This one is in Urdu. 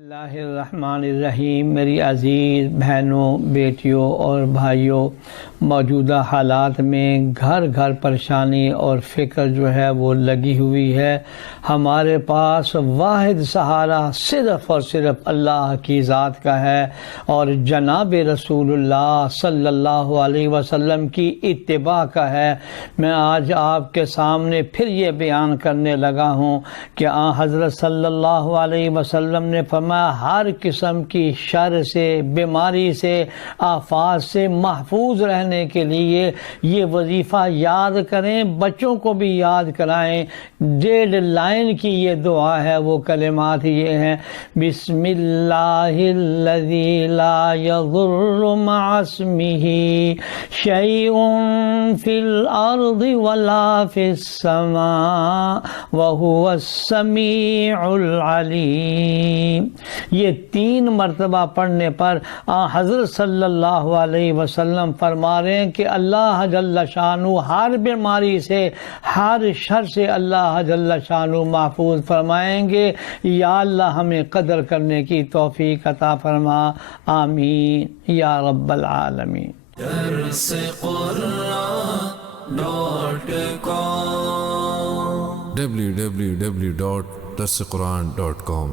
اللہ الرحمن الرحیم۔ میری عزیز بہنوں، بیٹیوں اور بھائیوں، موجودہ حالات میں گھر گھر پریشانی اور فکر جو ہے وہ لگی ہوئی ہے۔ ہمارے پاس واحد سہارا صرف اور صرف اللہ کی ذات کا ہے اور جناب رسول اللہ صلی اللہ علیہ وسلم کی اتباع کا ہے۔ میں آج آپ کے سامنے پھر یہ بیان کرنے لگا ہوں کہ حضرت صلی اللہ علیہ وسلم نے فرمایا ہر قسم کی شر سے، بیماری سے، آفات سے محفوظ رہنے کے لیے یہ وظیفہ یاد کریں، بچوں کو بھی یاد کرائیں۔ 1.5 لائن کی یہ دعا ہے، وہ کلمات یہ ہیں: بسم اللہ الذی لا یضر مع اسمہ شیء فی الارض ولا فی السماء وہو السمیع العلیم۔ یہ 3 مرتبہ پڑھنے پر حضرت صلی اللہ علیہ وسلم فرما رہے ہیں کہ اللہ جل شانہ ہر بیماری سے، ہر شر سے اللہ جل شانہ محفوظ فرمائیں گے۔ یا اللہ ہمیں قدر کرنے کی توفیق عطا فرما، آمین یا رب العالمین۔ www.darsequran.com